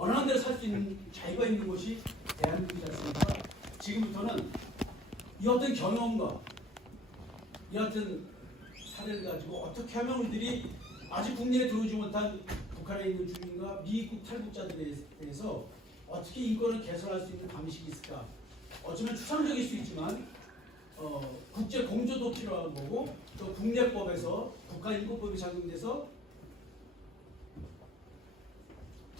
원하는 대로 살 수 있는 자유가 있는 곳이 대한민국이지 않습니까? 지금부터는 이 어떤 경험과 이 어떤 사례를 가지고 어떻게 하면 우리들이 아직 국내에 들어오지 못한 북한에 있는 주민과 미국 탈북자들에 대해서 어떻게 인권을 개선할 수 있는 방식이 있을까? 어쩌면 추상적일 수 있지만 어, 국제 공조도 필요한 거고 또 국내법에서 북한 인권법이 적용돼서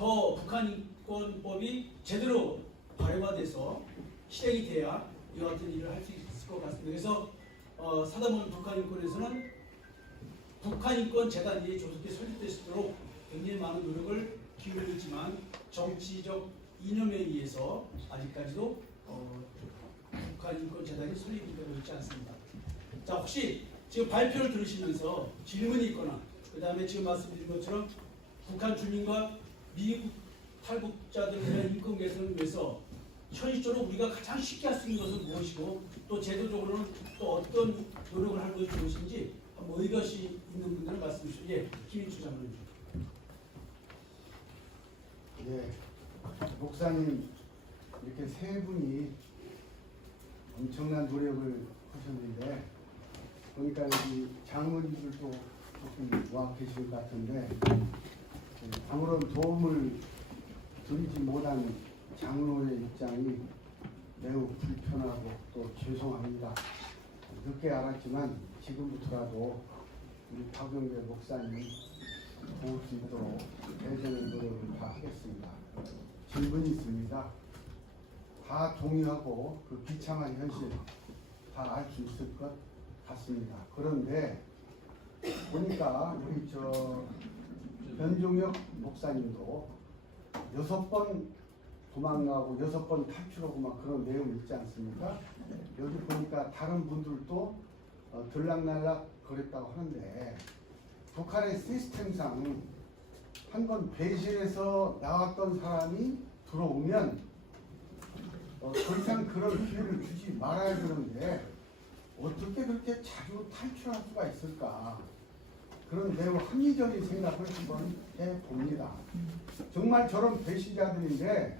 더 북한 인권법이 제대로 발효화돼서 실행이 돼야 이 같은 일을 할 수 있을 것 같습니다. 그래서 어, 사다문 북한 인권에서는 북한 인권 재단이 조속히 설립될 수 있도록 굉장히 많은 노력을 기울이고 있지만 정치적 이념에 의해서 아직까지도 어, 북한 인권 재단이 설립이 되고 있지 않습니다. 자 혹시 지금 발표를 들으시면서 질문이 있거나 그 다음에 지금 말씀드린 것처럼 북한 주민과 미국 탈북자들에 대한 인권 개선을 위해서 현실적으로 우리가 가장 쉽게 할 수 있는 것은 무엇이고 또 제도적으로는 또 어떤 노력을 하는 것이 좋으신지 한번 의견이 있는 분들은 말씀해 주시죠. 예, 김인주 장관님. 예, 목사님 이렇게 세 분이 엄청난 노력을 하셨는데 보니까 여기 장로님들도 조금 와 계신 것 같은데 예, 아무런 도움을 드리지 못한 장로의 입장이 매우 불편하고 또 죄송합니다. 늦게 알았지만 지금부터라도 우리 박영배 목사님 도울 수 있도록 대전의 노력을 다 하겠습니다. 질문이 있습니다. 다 동의하고 그 비참한 현실 다 알 수 있을 것 같습니다. 그런데 보니까 우리 저 변종혁 목사님도 여섯 번 도망가고 여섯 번 탈출하고 막 그런 내용 있지 않습니까? 여기 보니까 다른 분들도 어, 들락날락 그랬다고 하는데 북한의 시스템상 한 번 배신해서 나왔던 사람이 들어오면 어, 더 이상 그런 기회를 주지 말아야 되는데 어떻게 그렇게 자주 탈출할 수가 있을까? 그런 매우 합리적인 생각을 한번 해봅니다. 정말 저런 배신자들인데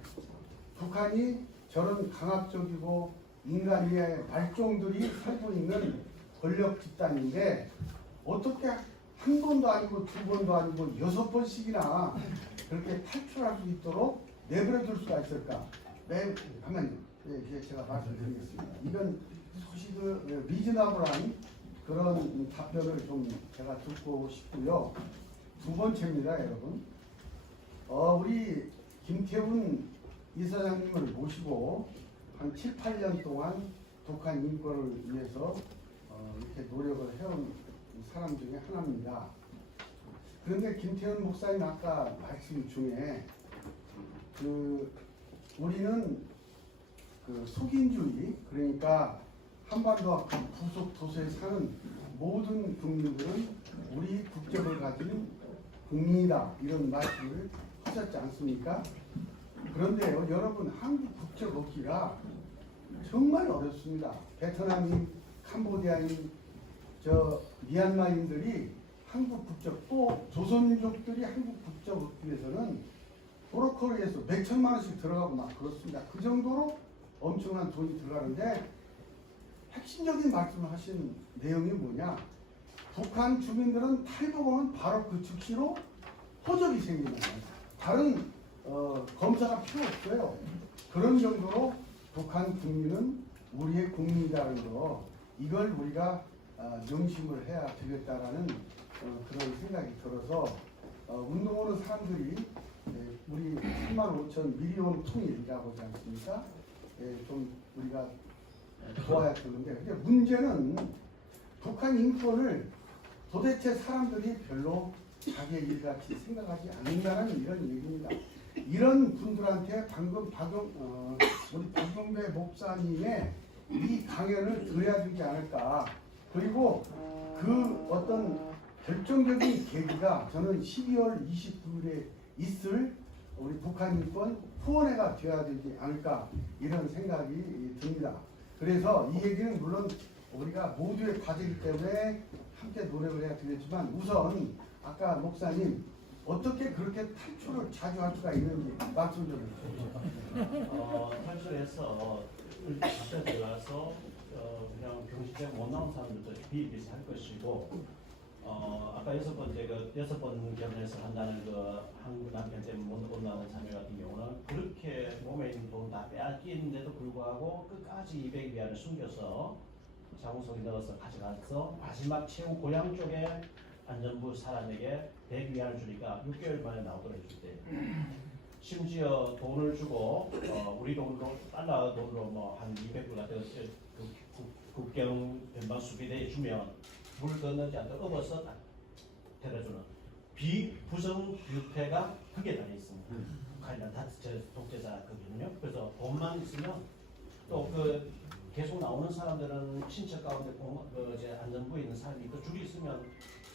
북한이 저런 강압적이고 인간의 말종들이 살고 있는 권력 집단인데 어떻게 한 번도 아니고 두 번도 아니고 여섯 번씩이나 그렇게 탈출할 수 있도록 내버려 둘 수가 있을까? 매 가만요. 예, 예, 제가 말씀드리겠습니다. 이건 소식을 예, 리즈나블한 그런 답변을 좀 제가 듣고 싶고요. 두 번째입니다, 여러분. 어, 우리 김태훈 이사장님을 모시고 한 7, 8년 동안 북한 인권을 위해서 어, 이렇게 노력을 해온 사람 중에 하나입니다. 그런데 김태훈 목사님 아까 말씀 중에 그 우리는 그 속인주의 그러니까 한반도와 그 부속 도시에 사는 모든 국민들은 우리 국적을 가진 국민이다 이런 말씀을 하셨지 않습니까? 그런데요 여러분 한국 국적 얻기가 정말 어렵습니다. 베트남인, 캄보디아인, 저 미얀마인들이 한국 국적 또 조선민족들이 한국 국적 얻기 위해서는 브로커리에서 몇 천만 원씩 들어가고 막 그렇습니다. 그 정도로 엄청난 돈이 들어가는데 핵심적인 말씀을 하신 내용이 뭐냐? 북한 주민들은 탈북하면 바로 그 즉시로 호적이 생기는 거예요. 다른 어, 검사가 필요 없어요. 그런 정도로 북한 국민은 우리의 국민이라는 거 이걸 우리가 어, 명심을 해야 되겠다라는 어, 그런 생각이 들어서 어, 운동하는 사람들이 예, 우리 3만 5천 미리온 통일이라고 하지 않습니까? 예, 좀 우리가 도와야 되는데 근데 문제는 북한 인권을 도대체 사람들이 별로 자기의 일같이 생각하지 않는다는 이런 얘기입니다. 이런 분들한테 방금 박영 어, 우리 박영배 목사님의 이 강연을 들어야 되지 않을까. 그리고 그 어떤 결정적인 계기가 저는 12월 29일에 있을 우리 북한 인권 후원회가 되어야 되지 않을까 이런 생각이 듭니다. 그래서 이 얘기는 물론 우리가 모두의 과제이기 때문에 함께 노력을 해야 되겠지만 우선 아까 목사님 어떻게 그렇게 탈출을 자주 할 수가 있는지 말씀 좀 해주세요. 어, 탈출해서 집에 들어가서 어, 그냥 병실에 못 나온 사람들도 비비슷할 것이고 어, 아까 여섯 번째 그 여섯 번 결혼해서 한다는 그 한국 남편 때문에 못, 못 나온 자매 같은 경우는 그렇게 몸에 있는 돈 다 빼앗기는데도 불구하고 끝까지 200 위안을 숨겨서 자궁속에 넣어서 가져가서 마지막 최후 고향 쪽에 안전부 사람에게 100 위안을 주니까 6개월 만에 나오도록 해줄 때. 심지어 돈을 주고 어, 우리 돈으로 달러 돈으로 뭐 한 200불 같은 거 그, 국- 국경 변방 수비대에 주면 물 건너지 않도록 업어서 딱 데려주는 비부정 유폐가 그게 달려 있습니다. 북한이란 다제 독재자 거거든요. 그래서 돈만 있으면 또 그 계속 나오는 사람들은 친척 가운데 공, 그 이제 안전부에 있는 사람이 또 줄이 있으면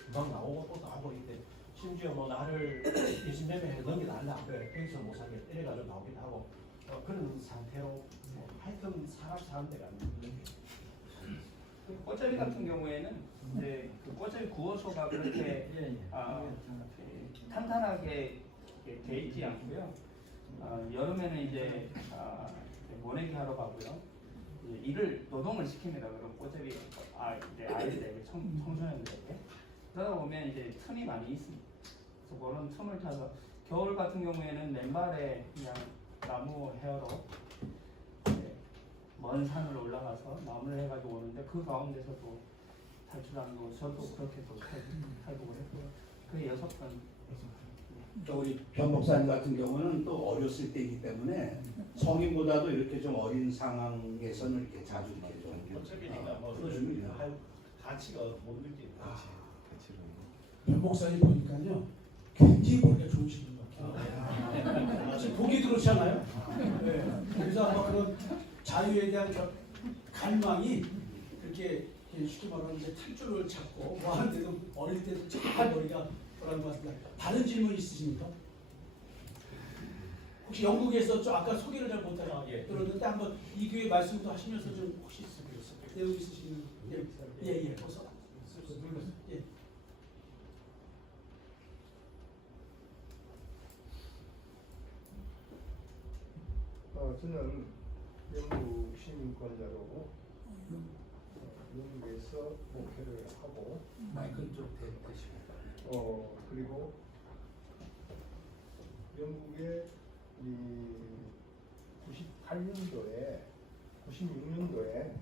금방 나오고 또 나오고 이때 심지어 뭐 나를 인신매매해 넘겨달라 그래 여기서 못 살게 때려가지고 나오기도 하고 어, 그런 상태로 뭐 하여튼 사람 사는 데가 아닙니다. 그 꽃잡이 같은 경우에는 이제 그 꽃잡이 구호소가 그렇게 아, 그 탄탄하게 이렇게 돼 있지 않고요. 아, 여름에는 이제 아, 모내기 하러 가고요. 이제 일을 노동을 시킵니다. 그럼 꽃잡이 아, 이제 아이들에게 청, 청소년들에게 그러다 보면 이제 틈이 많이 있습니다. 그래서 그런 틈을 타서 겨울 같은 경우에는 맨발에 그냥 나무 헤어로 먼 산을 올라가서 나무를 해가지고 오는데 그 가운데서도 탈출하는 거 저도 그렇게 또 탈- 탈북을 했고요. 그 여섯 번 또 우리 변 목사님 같은 경우는 또 어렸을 때이기 때문에 성인보다도 이렇게 좀 어린 상황에서는 이렇게 자주 이렇게 좀 꽃잡이니까 뭐 그러시군요. 그런 할 가치가 못 느끼는 거지. 변 목사님 보니까요 굉장히 보기가 좋으신 것 같아요. 지금 보기 그렇지 않아요? 네. 그래서 아마 그런 자유에 대한 겨- 갈망이 그렇게 쉽게 말하면 이제 탈줄을 찾고 뭐 하는데도 어릴 때도 잘 머리가 돌아간 것 같습니다. 다른 질문 있으십니까? 혹시 영국에서 좀 아까 소개를 잘 못하고 아, 예. 들었는데 한번 이 교회 말씀도 하시면서 좀 혹시 내용 있으시는 예예 예, 벌써 예. 어, 저는 영국 시민권자로 어, 영국에서 목회를 하고 마이크 좀 대- 대시고 어 그리고 영국의 이 98년도에 96년도에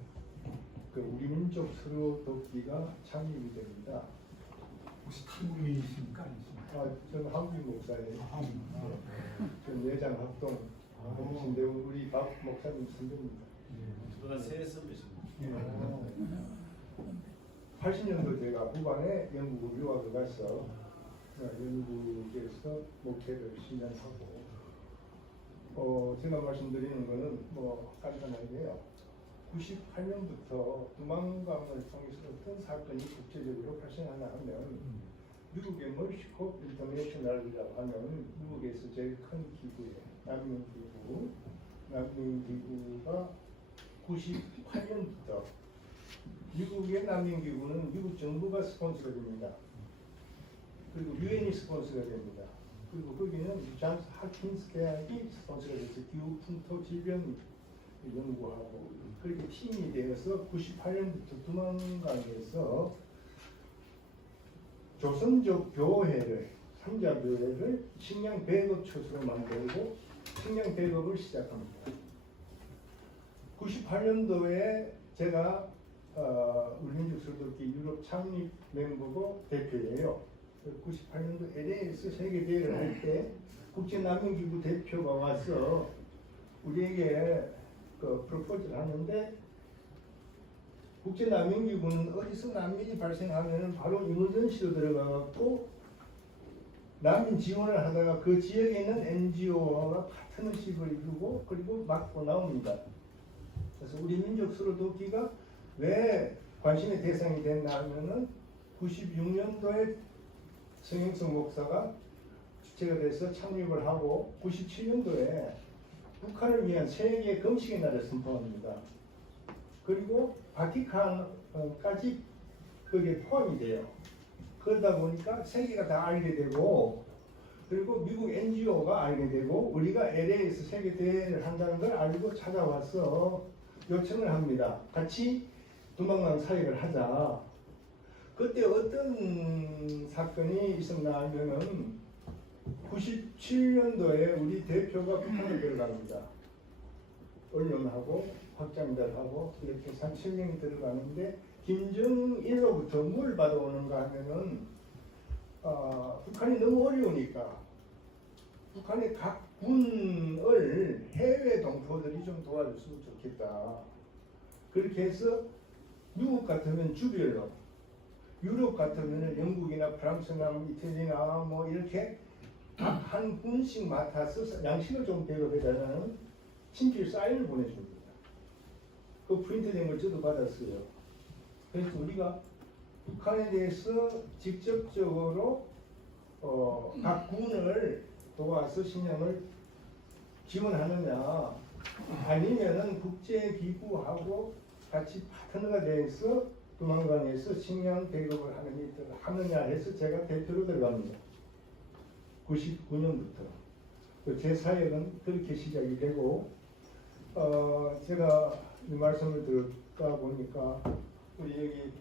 그 우리 민족 서로 돕기가 창립이 됩니다. 혹시 한국인이십니까? 아니십니까? 아, 저는 한국 목사예요. 아, 네. 전 예장 합동 하신데 우리 박 목사님 선배입니다. 저보다 세 선배십니다. 예. 80년도 제가 후반에 영국을 유학을 가서 어, 영국에서 목회를 10년 하고 어, 제가 말씀드리는 거는 뭐 간단하게요. 98년부터 두만강을 통해서 어떤 사건이 국제적으로 발생하나 하면 미국의 멀시콥 인터내셔널이라고 하는 미국에서 제일 큰 기구예요. 난민기구. 난민기구가 98년부터 미국의 난민기구는 미국 정부가 스폰서가 됩니다. 그리고 유엔이 스폰서가 됩니다. 그리고 거기는 잠스 하킨스 대학이 스폰서가 돼서 기후 풍토 질병 연구하고 그렇게 팀이 되어서 98년부터 두만강에서 조선족 교회를 삼자 교회를 식량 배급 처소로 만들고 식량 배급을 시작합니다. 98년도에 제가 어, 우리 민족 설득기 유럽 창립 멤버고 대표예요. 98년도 LA에서 세계 대회를 할 때 국제 난민 기구 대표가 와서 우리에게 그 프로포즈를 하는데 국제 난민 기구는 어디서 난민이 발생하면 바로 이머전시로 들어가갖고 난민 지원을 하다가 그 지역에 있는 NGO와 파트너십을 이루고 그리고 맡고 나옵니다. 그래서 우리 민족 돕기가 왜 관심의 대상이 됐나 하면은 96년도에 성행성 목사가 주체가 돼서 창립을 하고 97년도에 북한을 위한 세계 금식의 날을 선포합니다. 그리고 바티칸까지 거기에 포함이 돼요. 그러다 보니까 세계가 다 알게 되고 그리고 미국 NGO가 알게 되고 우리가 LA에서 세계 대회를 한다는 걸 알고 찾아와서 요청을 합니다. 같이 두만강 사역을 하자. 그때 어떤 사건이 있었나 하면은 97년도에 우리 대표가 북한에 들어갑니다. 언론하고 확장자하고 이렇게 3,000명이 들어가는데 김정일로부터 뭘 받아오는가 하면은 어, 북한이 너무 어려우니까 북한의 각 군을 해외 동포들이 좀 도와줬으면 좋겠다. 그렇게 해서 미국 같으면 주별로 유럽 같으면 영국이나 프랑스나 이태리나 뭐 이렇게 각 한 군씩 맡아서 양식을 좀 배급해달라는 친필 사인을 보내줍니다. 그 프린트된 걸 저도 받았어요. 그래서 우리가 북한에 대해서 직접적으로 어, 각 군을 도와서 식량을 지원하느냐 아니면은 국제기구하고 같이 파트너가 돼서 두만강에서 식량 배급을 하느냐, 하느냐 해서 제가 대표로 들어갑니다. 99년부터 그제 사역은 그렇게 시작이 되고 어, 제가 이 말씀을 듣다 보니까 우리 여기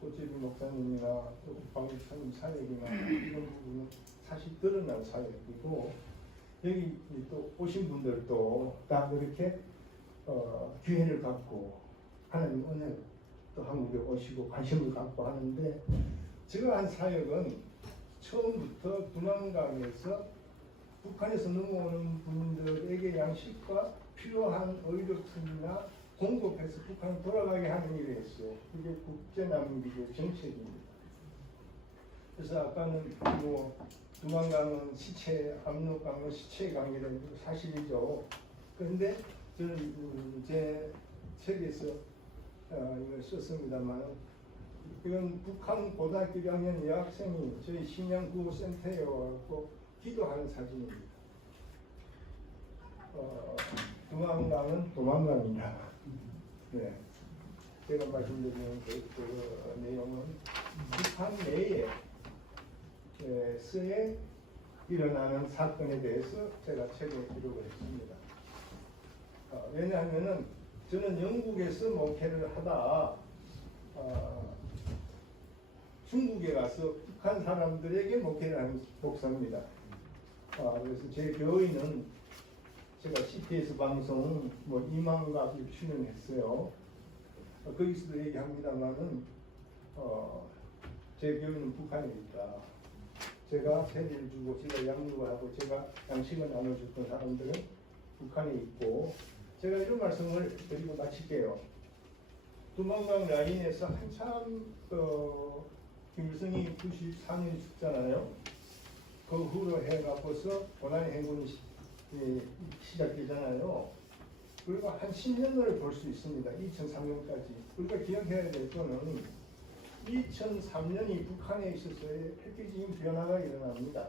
꽃제비 목사님이나 또 박목사님 사역이나 이런 부분은 사실 드러난 사역이고 여기 또 오신 분들도 다 그렇게 어, 기회를 갖고 하나님 은혜 또 한국에 오시고 관심을 갖고 하는데 제가 한 사역은 처음부터 두만강에서 북한에서 넘어오는 분들에게 양식과 필요한 의료품이나 공급해서 북한 돌아가게 하는 일을 했어요. 이게 국제난민기구 정책입니다. 그래서 아까는 뭐 두만강은 시체, 압록강은 시체 강이라는 게 사실이죠. 그런데 저는 음, 제 책에서 어, 이걸 썼습니다만 이건 북한 고등학교 1학년 여학생이 저희 식량구호센터에 와서 기도하는 사진입니다. 어, 두만강은 도만강이다. 네. 제가 말씀드리는 그, 그 내용은 북한 내에 에, 서에 일어나는 사건에 대해서 제가 책에 기록을 했습니다. 어, 왜냐하면은 저는 영국에서 목회를 하다 어, 중국에 가서 북한 사람들에게 목회를 하는 목사입니다. 아, 그래서 제 교회는 제가 CPS 방송 뭐 2만 가지 출연했어요. 어, 거기서도 얘기합니다만은 어, 제 교회는 북한에 있다. 제가 세례를 주고 제가 양육을 하고 제가 양식을 나눠줬던 사람들은 북한에 있고 제가 이런 말씀을 드리고 마칠게요. 두만강 라인에서 한참 어, 김일성이 94년 죽잖아요. 그 후로 해갖고서 고난의 행군이 시, 예, 시작되잖아요. 그리고 한 10년을 볼 수 있습니다. 2003년까지. 우리가 기억해야 될 거는 2003년이 북한에 있어서의 획기적인 변화가 일어납니다.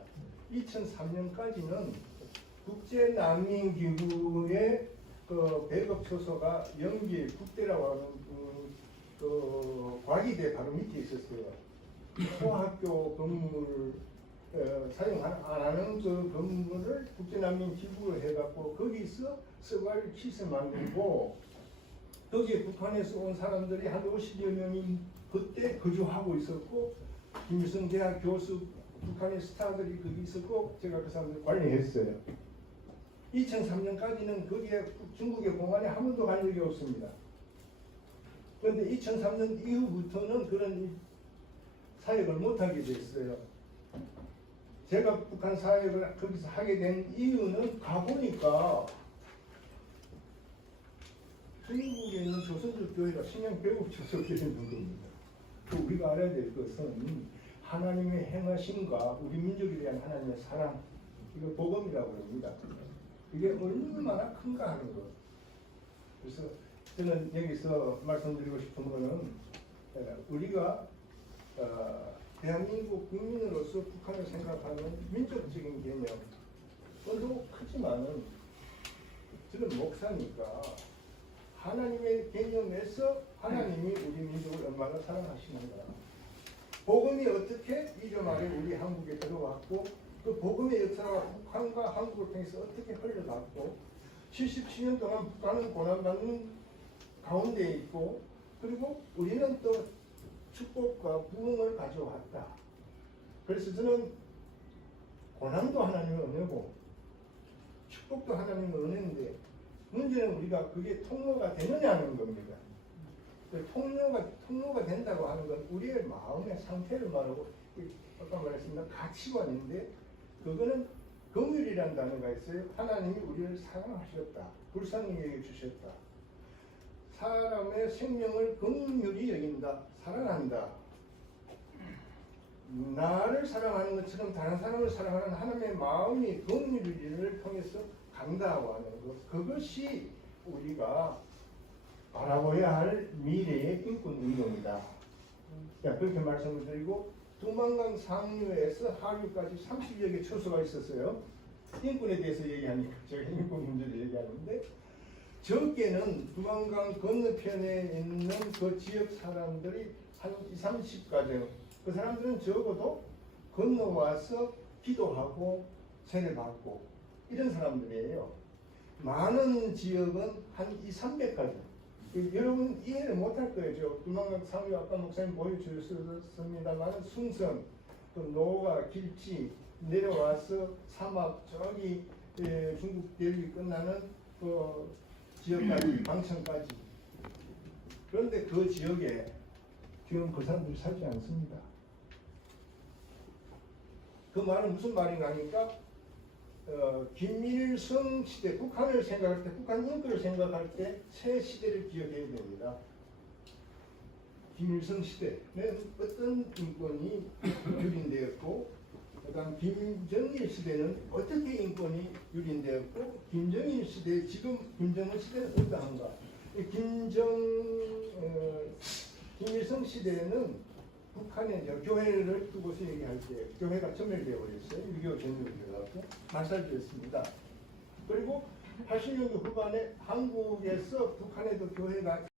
2003년까지는 국제난민기구의 그 배급 처소가 연길 국대라고 하는 그, 그 과기대 바로 밑에 있었어요. 소학교 건물 어, 사용 안, 안 하는 그 건물을 국제난민 기부로 해갖고 거기서 서바이벌 킷을 만들고 거기에 북한에서 온 사람들이 한 50여 명이 그때 거주하고 있었고 김일성 대학 교수 북한의 스타들이 거기 있었고 제가 그 사람들 관리했어요. 2003년까지는 거기에 중국의 공안에 한 번도 간 적이 없습니다. 그런데 2003년 이후부터는 그런 사역을 못하게 됐어요. 제가 북한 사역을 거기서 하게 된 이유는 가보니까 중국에 있는 조선족 교회가 신앙 배국 조석에 있는 겁니다. 그 우리가 알아야 될 것은 하나님의 행하심과 우리 민족에 대한 하나님의 사랑 이거 복음이라고 합니다. 이게 얼마나 큰가 하는 것. 그래서 저는 여기서 말씀드리고 싶은 거는 우리가 어, 대한민국 국민으로서 북한을 생각하는 민족적인 개념. 그도 크지만은 저는 목사니까 하나님의 개념에서 하나님이 우리 민족을 얼마나 사랑하시는가. 복음이 어떻게 이름 아래 우리 한국에 들어왔고 그 복음의 역사가 북한과 한국을 통해서 어떻게 흘러갔고 77년 동안 북한은 고난받는 가운데 있고 그리고 우리는 또 축복과 부흥을 가져왔다. 그래서 저는 고난도 하나님의 은혜고 축복도 하나님의 은혜인데 문제는 우리가 그게 통로가 되느냐는 겁니다. 그 통로가 통로가 된다고 하는 건 우리의 마음의 상태를 말하고 그 아까 말했습니다 가치관인데 그거는 긍휼이라는 단어가 있어요. 하나님이 우리를 사랑하셨다. 불쌍히 여겨 주셨다. 사람의 생명을 긍휼히 여긴다. 사랑한다. 나를 사랑하는 것처럼 다른 사람을 사랑하는 하나님의 마음이 긍휼을 통해서 간다고 하는 것. 그것이 우리가 바라봐야 할 미래의 운동이다. 자, 그렇게 말씀을 드리고 두만강 상류에서 하류까지 30여 개 처소가 있었어요. 인권에 대해서 얘기하니까 제가 인권 문제를 얘기하는데 적게는 두만강 건너편에 있는 그 지역 사람들이 한 20, 30가정 그 사람들은 적어도 건너와서 기도하고 세례받고 이런 사람들이에요. 많은 지역은 한 2, 300가정 여러분 이해를 못할 거예요. 저 두만강 상류 아까 목사님 보여주셨습니다만 승선, 또 노가, 길치 내려와서 사막 저기 에, 중국 대륙이 끝나는 그 지역까지 방천까지 그런데 그 지역에 지금 그 사람들이 살지 않습니다. 그 말은 무슨 말인가 하니까 어, 김일성 시대 북한을 생각할 때 북한 인권을 생각할 때 새 시대를 기억해야 됩니다. 김일성 시대는 어떤 인권이 유린되었고 그다음 김정일 시대는 어떻게 인권이 유린되었고 김정일 시대 지금 김정은 시대는 어떠한가? 이 김정 어, 김일성 시대는 북한에 이제 교회를 두고서 얘기할 때 교회가 전멸되어 버렸어요. 6.25 전멸되어갖고 말살되었습니다. 그리고 80년대 후반에 한국에서 북한에도 교회가